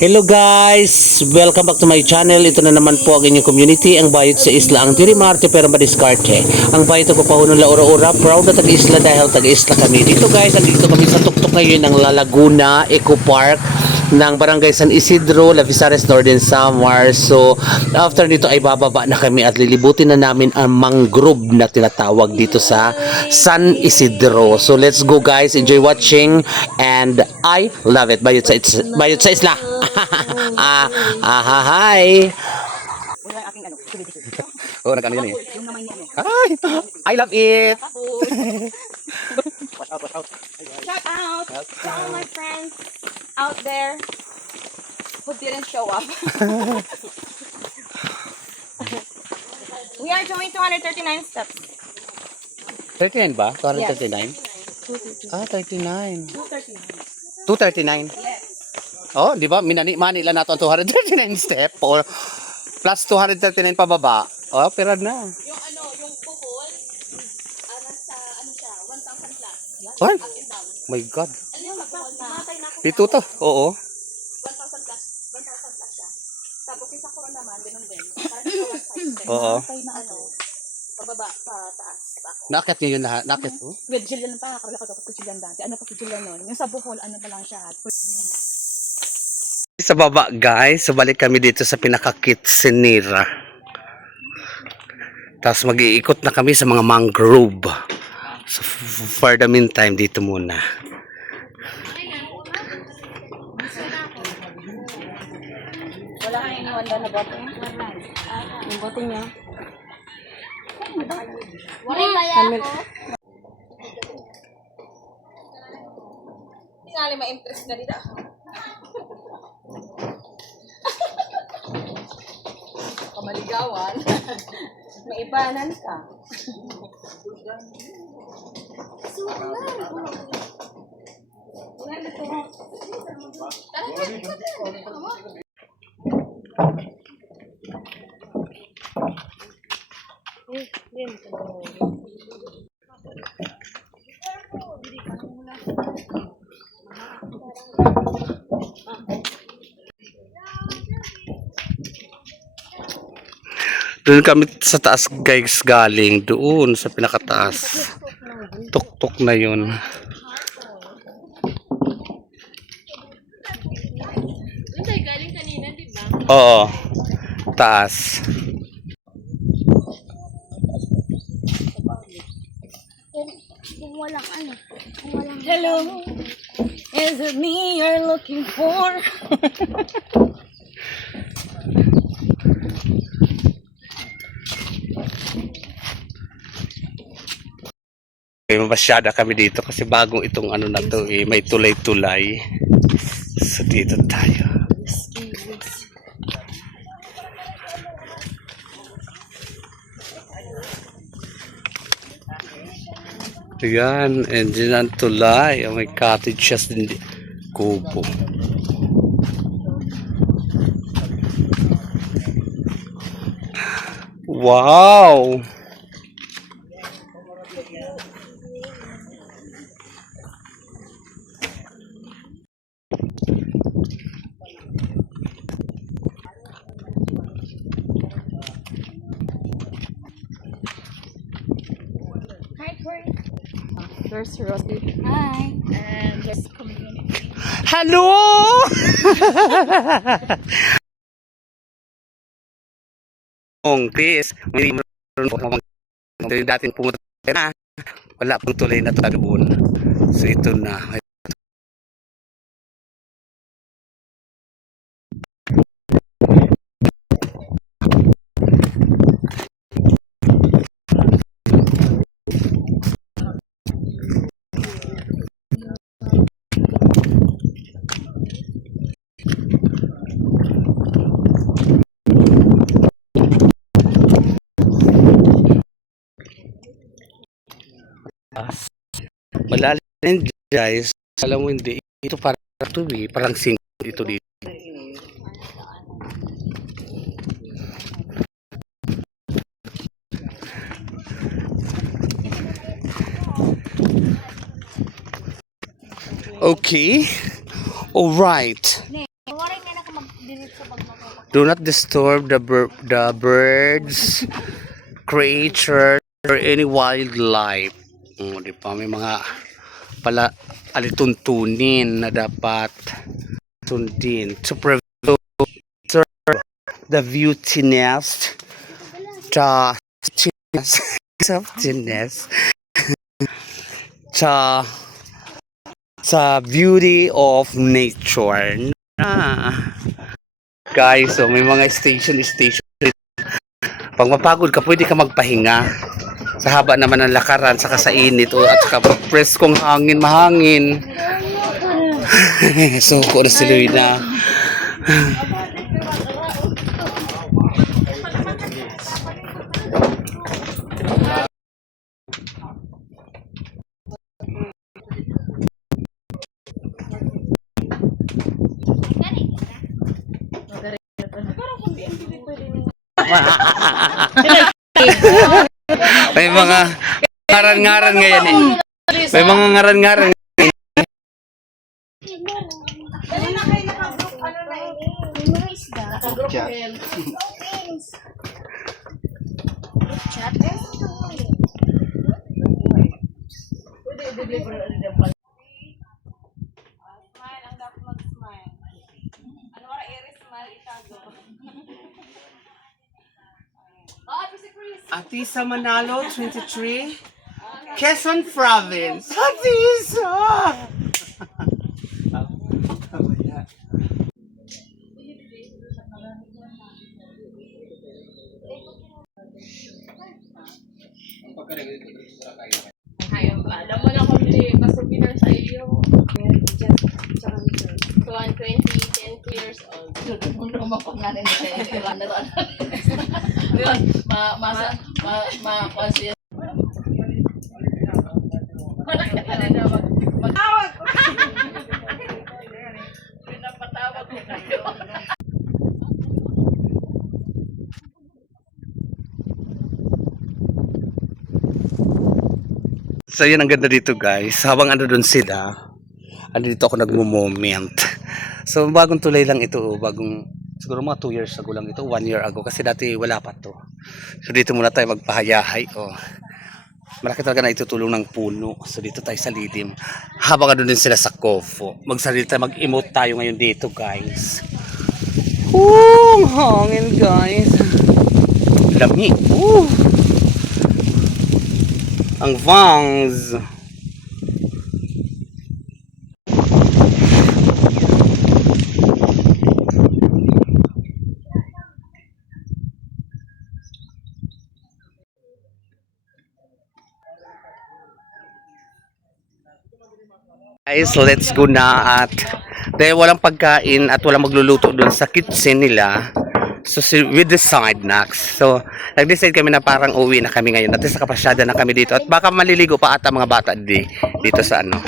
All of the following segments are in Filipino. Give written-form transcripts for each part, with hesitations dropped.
Hello guys! Welcome back to my channel. Ito na naman po ang inyong community, ang bayot sa isla, ang Dirimarte pero madiskarte. Ang bayot ko pahunon la ora-ora, proud na taga-isla dahil taga-isla kami. Dito guys, andito kami sa tuktok ngayon ng La Laguna Eco Park ng Barangay San Isidro, Lavisares, Northern Samar. So, after nito ay bababa na kami at lilibutin na namin ang mangrove na tinatawag dito sa San Isidro. So, let's go guys. Enjoy watching and I love it. Bayot sa isla. Hi. Oh, nagkano yan eh. Ay, I love it. Shout out to all my friends out there who didn't show up. We are doing 239 steps. 39 ba? 239? Ah, 39. 239. Yes. Oh, di ba? Mani lang nato ang 239 step or plus 239 pababa. Oh, pero na. Yung puhol, nasa siya, 1,000 plus. Oh, Up and down. my God. Ano yung puhol na? Pito to. Oo. 1,000 plus. 1,000 plus siya. Tapos yung sakura naman, ganun din. Parang nasa 1,500 step. Oo. Pababa, pa taas. Nakit niyo yun lahat. Nakit. Oh. With Jillian pa, karala ko dapat ko Jillian dati. Ano pa si Jillian nun? Yung sa Bohol, ano pa lang siya. Sa baba guys, so balik kami dito sa pinaka-kitsenira. Tapos mag-iikot na kami sa mga mangrove. So for the meantime, dito muna. Wala kang iniwanda na bote? Yung bote niya. Wala kaya ako. Tingali ma-interest na dito. Kamaligawan. Maibanan ka. Doon kami sa taas guys galing. Doon sa pinakataas. Tuktok na yun. Galing kanina, di ba? Oo. Taas. Hello, is it me you're looking for? Masyada kami dito kasi bagong itong ano na to eh, may tulay-tulay. So dito tayo. Ayan, and din ang tulay. Oh, may cottages din. Kubo. Wow! Hi, Tori. There's Rosie. Hi. And there's community. Hello! Chris, may dating pumunta na. Wala pang tuloy na doon. So ito na. Malalim guys. Alam mo hindi. Ito parang tubi. Parang sing ito dito. Okay. All right. Waray nga na ka mag-delete sa bag na to. Do not disturb the birds, creatures, or any wildlife. Di pa may mga pala alituntunin na dapat sundin to prevent the beautiness, the softness, sa beauty of nature. Guys, so may mga station. Pag mapagod ka, pwede ka magpahinga. Sa haba naman ng lakaran, saka sa init, at saka preskong hangin, mahangin. Suko na si Luina. May mga ngaran-ngaran ngayon eh. May mga ngaran-ngaran. Dali na kayo naka-group, ano na eh. May mga isda. Naka-group chat. Chat? Smile, ang dapat mag-smile. Ano wala i-smile, itago. Ate si Chris. Atisa Manalo, 23. Quezon Province. Atisa! Alam mo na kami, pasukin na sa iyo. So, 10 years old. Ano mapangalan na kayo? Ma-consider. Pinapatawag ko kayo. So yun ang ganda dito guys. Habang ano doon sila, ano dito ako nagmo-moment. So bagong tulay lang ito, bagong siguro mga 2 years ago lang ito, 1 year ago kasi dati wala pa to. So dito muna tayo magpahayahay. Oh. Malaki talaga na itutulong ng puno. So dito tayo sa lilim. Habang ano din sila sa Kofo. Magsalita, mag-emote tayo ngayon dito guys. Hangin guys. Lami. Ang vangs. Guys, let's go na at dahil walang pagkain at walang magluluto doon sa kitchen nila. So we decide next. So nag-decide kami na parang uwi na kami ngayon. At sa kapasyada na kami dito. At baka maliligo pa ata mga bata dito sa ano.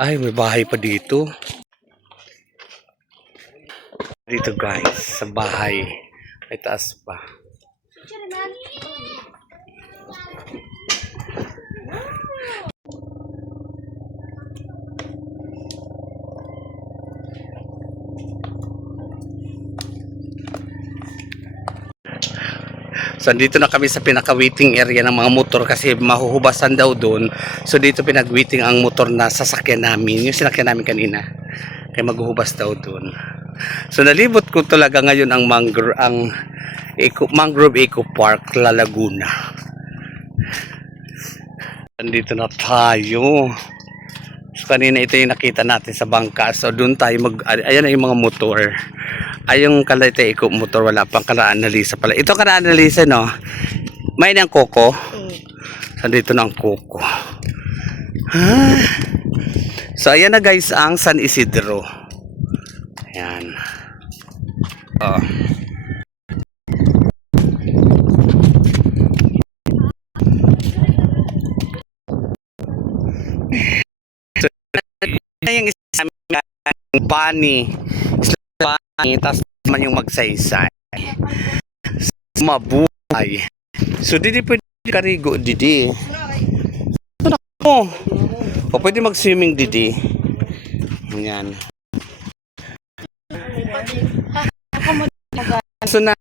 Ay, may bahay pa dito. Dito guys, sa bahay. May taas pa. So dito na kami sa pinaka-waiting area ng mga motor kasi mahuhubasan daw doon. So dito pinag-waiting ang motor na sasakyan namin. Yung sinakyan namin kanina. Kaya maghuhubas daw doon. So nalibot ko talaga ngayon ang Mangrove Eco Park, La Laguna. Nandito na tayo. So kanina ito yung nakita natin sa bangka. So doon tayo ayan na yung mga motor. Ay yung Cavite Eco motor wala pang Analisa pala. Ito Analisa no. May nang Coco. So dito na ang Coco. So ayan na guys ang San Isidro. Ayan. Oh. So, yung isa yung bunny. Bunny, tapos naman yung magsaysay. Mabuhay. So, didi pwede karigo, didi. Ito na mo. O, pwede mag-swimming, didi. Ayan. So na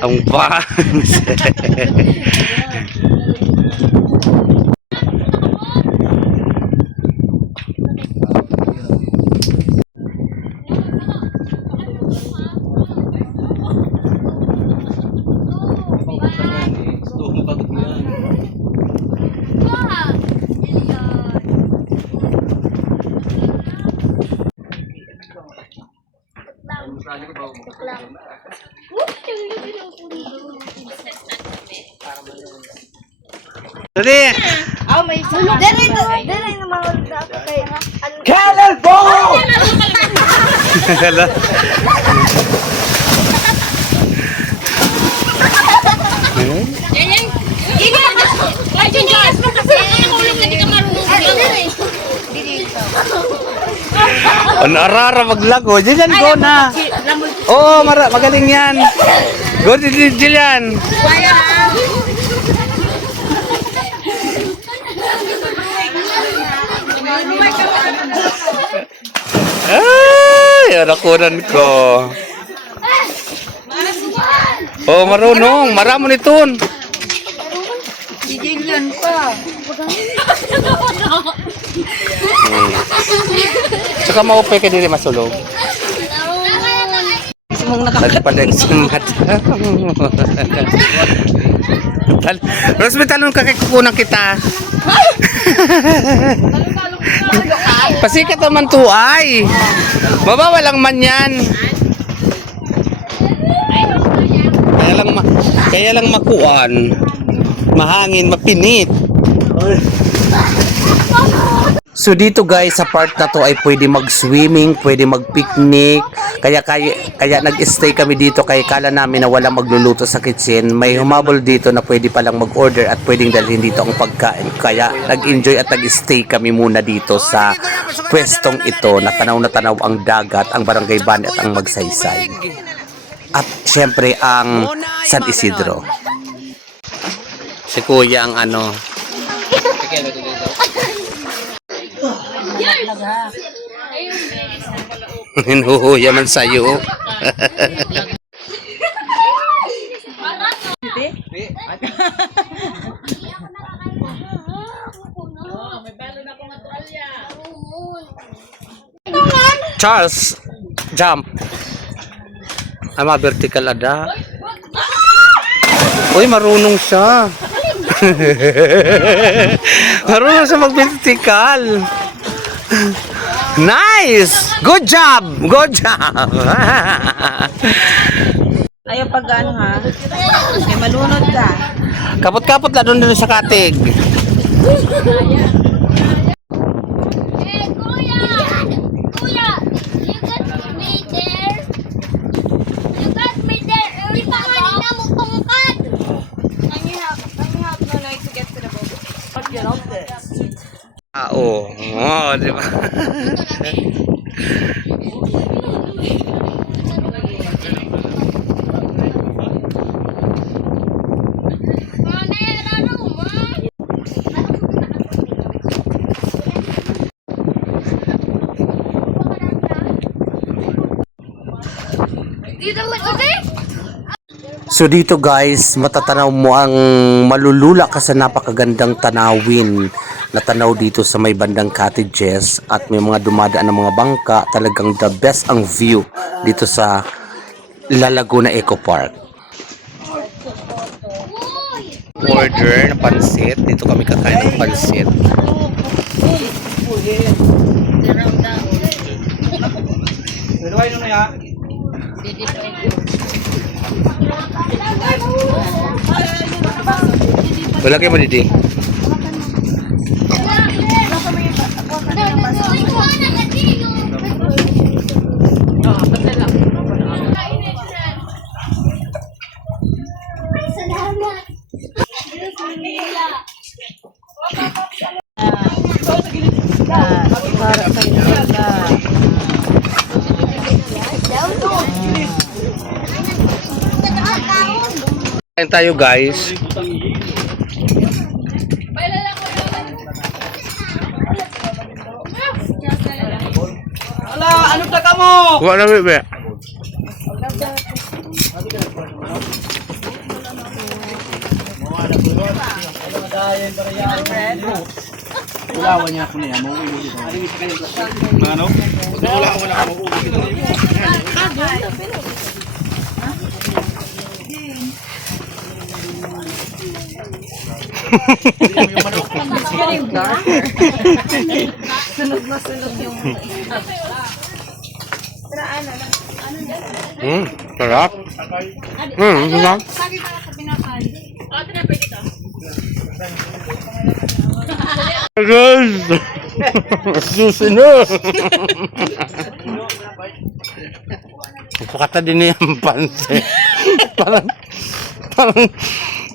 ang bangs. Dali. Oh, may sulog. Dere na mga kay Cannonball! Hello. Ano arara maglago? Diyan go na. Oo, magaling yan. Go diyan. Ay, arakunan ko. Oh, marunong. Maramo niton. Gigilyan pa. Tsaka maupay ka dili masulog. Nagpalag si mata. Rosby, talon ka kay kukunan kita. Pasikat naman to ay. Mabawalang man yan. Kaya lang makuan. Mahangin, mapinit. So dito guys, sa part na to ay pwede mag-swimming, pwede mag-picnic. Kaya nag-stay kami dito kaya kala namin na walang magluluto sa kitchen. May humabol dito na pwede palang mag-order at pwedeng dalhin dito ang pagkain. Kaya nag-enjoy at nag-stay kami muna dito sa pwestong ito. Na tanaw ang dagat, ang Barangay Bani at ang Magsaysay. At syempre ang San Isidro. Si Kuya ang ano. Hinuhuya man sa'yo. Charles, jump. Ama vertical ada. Uy, marunong siya. Marunong siya mag-vertical. Nice! Good job! Good job! Ayaw pag ano ha. May malunod ka. Kapot-kapot la doon sa katig. Hey, Kuya! Kuya! You got me there! You got me there! Uri pa kanina mo pangkat! Can you help Nonoy to get to the boat? Pag get out there. Oo. Oh, di ba? Dito mo kasi? So dito guys, matatanaw mo ang malulula ka sa napakagandang tanawin na tanaw dito sa may bandang cottages at may mga dumadaan ng mga bangka. Talagang the best ang view dito sa La Laguna Eco Park. Order na pansit. Dito kami kakain ng pansit. Wala kayo mo dito. Kain tayo guys. Ala, ano taka mo? Wala na bebe. Ulawan niya ako niya, mauwi dito. Ano? Wala ako na mauwi dito. Sarap. Sarap. Guys! Susunod! Pukata din niya ang panse. parang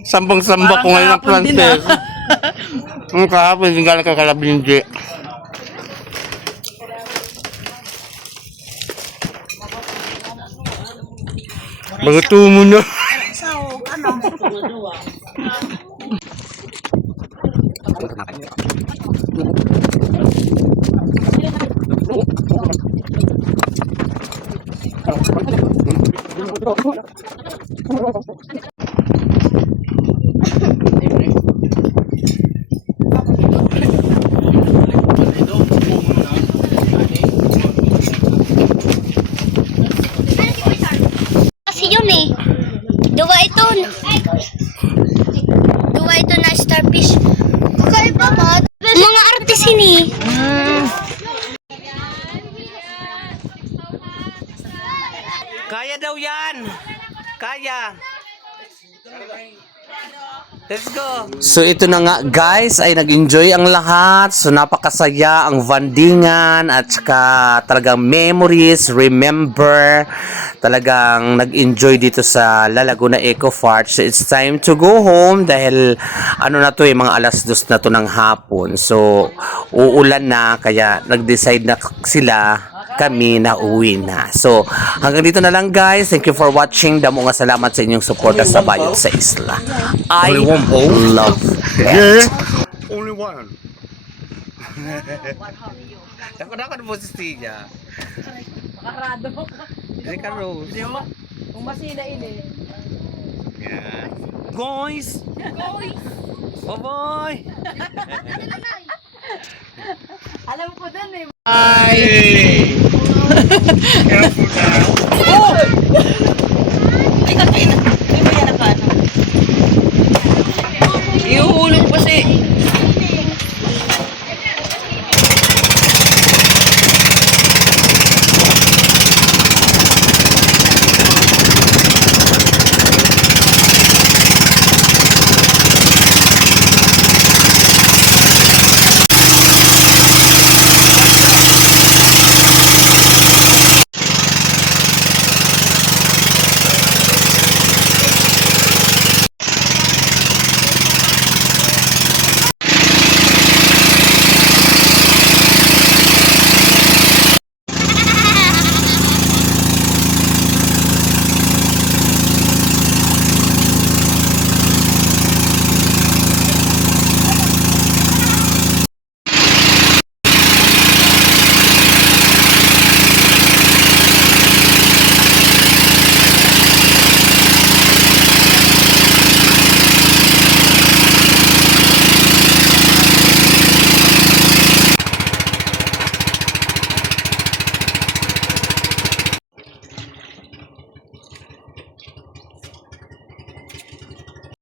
sambang-samba ko ngayon ang panse. Ang kahapon, hindi ka nakakalabindi. Baguto mo na. Kasi yun eh. Duwa ito. Duwa ito na starfish. Kakaiba ba? Mga artist ini. Kaya daw yan! Kaya! Let's go! So ito na nga guys, ay nag-enjoy ang lahat. So napakasaya ang vandingan at saka talagang memories, remember. Talagang nag-enjoy dito sa La Laguna Eco Park. So it's time to go home dahil ano na to mga alas 2 na to ng hapon. So uulan na kaya nag-decide na sila kami na uwi na. So, hanggang dito na lang guys. Thank you for watching. Damo nga salamat sa inyong suporta sa Bayot sa Isla. I love it. Only one. Ako na ako na boses niya. Makarado. Ay ka Rose. Di mo? Kung masina ini. Yan. Guys! Bye-bye! Alam ko dun eh. Careful now.